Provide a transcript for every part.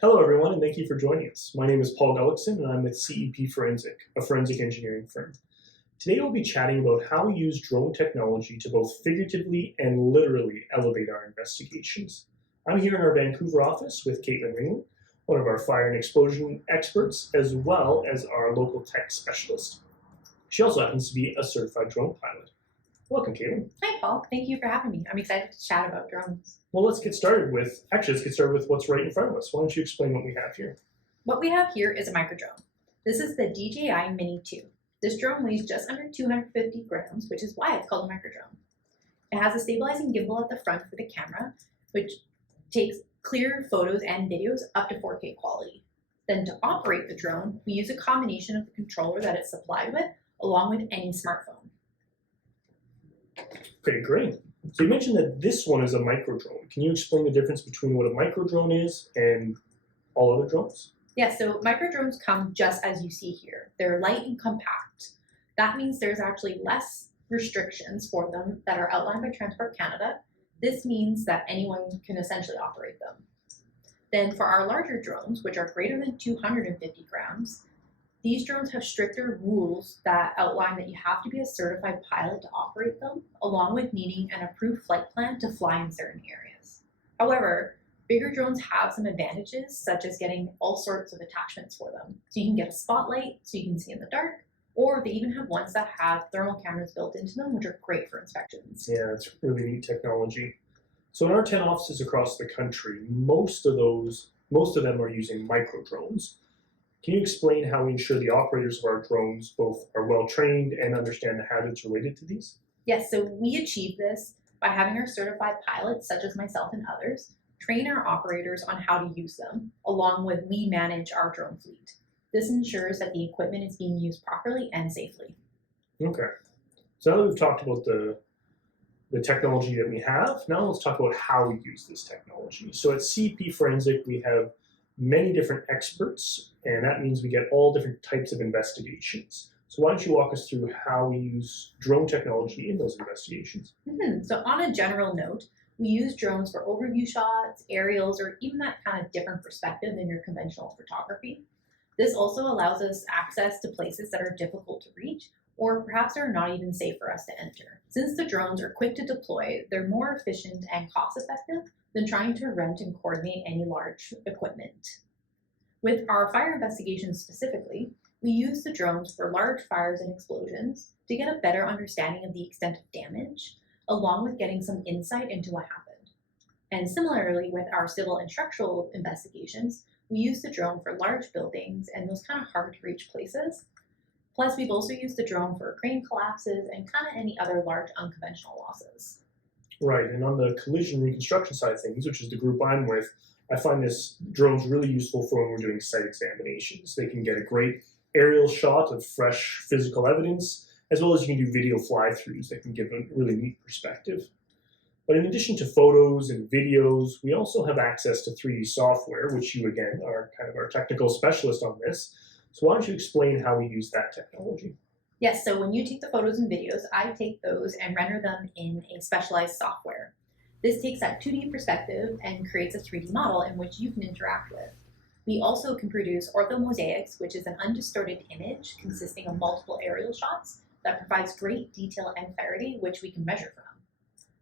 Hello, everyone, and thank you for joining us. My name is Paul Gullickson, and I'm with CEP Forensic, a forensic engineering firm. Today, we'll be chatting about how we use drone technology to both figuratively and literally elevate our investigations. I'm here in our Vancouver office with Caitlin Ringland, one of our fire and explosion experts, as well as our local tech specialist. She also happens to be a certified drone pilot. Welcome, Caitlin. Hi, Paul. Thank you for having me. I'm excited to chat about drones. Well, let's get started with what's right in front of us. Why don't you explain what we have here? What we have here is a micro drone. This is the DJI Mini 2. This drone weighs just under 250 grams, which is why it's called a micro drone. It has a stabilizing gimbal at the front for the camera, which takes clear photos and videos up to 4K quality. Then to operate the drone, we use a combination of the controller that it's supplied with, along with any smartphone. Okay, great. So you mentioned that this one is a micro drone. Can you explain the difference between what a micro drone is and all other drones? Yeah, so micro drones come just as you see here. They're light and compact. That means there's actually less restrictions for them that are outlined by Transport Canada. This means that anyone can essentially operate them. Then for our larger drones, which are greater than 250 grams, these drones have stricter rules that outline that you have to be a certified pilot to operate them, along with needing an approved flight plan to fly in certain areas. However, bigger drones have some advantages, such as getting all sorts of attachments for them. So you can get a spotlight so you can see in the dark, or they even have ones that have thermal cameras built into them, which are great for inspections. Yeah, it's really neat technology. So in our 10 offices across the country, most of them are using micro drones. Can you explain how we ensure the operators of our drones both are well trained and understand the hazards related to these? Yes, so we achieve this by having our certified pilots, such as myself and others, train our operators on how to use them, along with we manage our drone fleet. This ensures that the equipment is being used properly and safely. Okay. So now that we've talked about the technology that we have, now let's talk about how we use this technology. So at CEP Forensic, we have many different experts, and that means we get all different types of investigations. So why don't you walk us through how we use drone technology in those investigations? So on a general note, we use drones for overview shots, aerials, or even that kind of different perspective than your conventional photography. This also allows us access to places that are difficult to reach, or perhaps are not even safe for us to enter. Since the drones are quick to deploy, they're more efficient and cost-effective than trying to rent and coordinate any large equipment. With our fire investigations specifically, we use the drones for large fires and explosions to get a better understanding of the extent of damage, along with getting some insight into what happened. And similarly, with our civil and structural investigations, we use the drone for large buildings and those kind of hard to reach places. Plus, we've also used the drone for crane collapses and kind of any other large unconventional losses. Right, and on the collision reconstruction side of things, which is the group I'm with, I find this drones really useful for when we're doing site examinations. They can get a great aerial shot of fresh physical evidence, as well as you can do video fly-throughs that can give a really neat perspective. But in addition to photos and videos, we also have access to 3D software, which you, again, are kind of our technical specialist on this. So why don't you explain how we use that technology? Yes, so when you take the photos and videos, I take those and render them in a specialized software. This takes that 2D perspective and creates a 3D model in which you can interact with. We also can produce orthomosaics, which is an undistorted image consisting of multiple aerial shots that provides great detail and clarity, which we can measure from.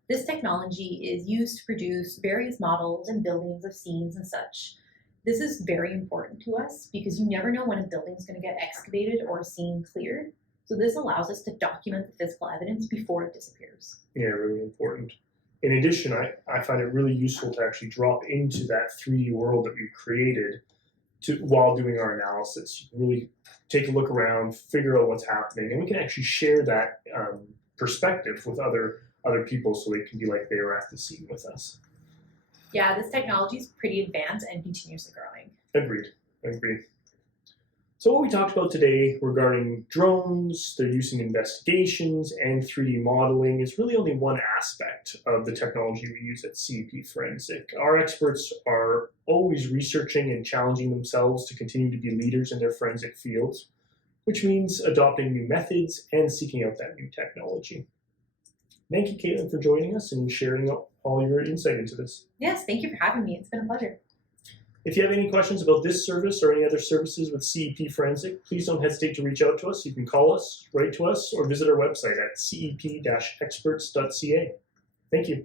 This technology is used to produce various models and buildings of scenes and such. This is very important to us because you never know when a building is going to get excavated or a scene cleared. So this allows us to document the physical evidence before it disappears. Yeah, really important. In addition, I find it really useful to actually drop into that 3D world that we've created while doing our analysis. You can really take a look around, figure out what's happening, and we can actually share that perspective with other people so they can be like they were at the scene with us. Yeah, this technology is pretty advanced and continuously growing. Agreed. So what we talked about today regarding drones, their use in investigations, and 3D modeling is really only one aspect of the technology we use at CEP Forensic. Our experts are always researching and challenging themselves to continue to be leaders in their forensic fields, which means adopting new methods and seeking out that new technology. Thank you, Caitlin, for joining us and sharing all your insight into this. Yes, thank you for having me. It's been a pleasure. If you have any questions about this service or any other services with CEP Forensic, please don't hesitate to reach out to us. You can call us, write to us, or visit our website at cep-experts.ca. Thank you.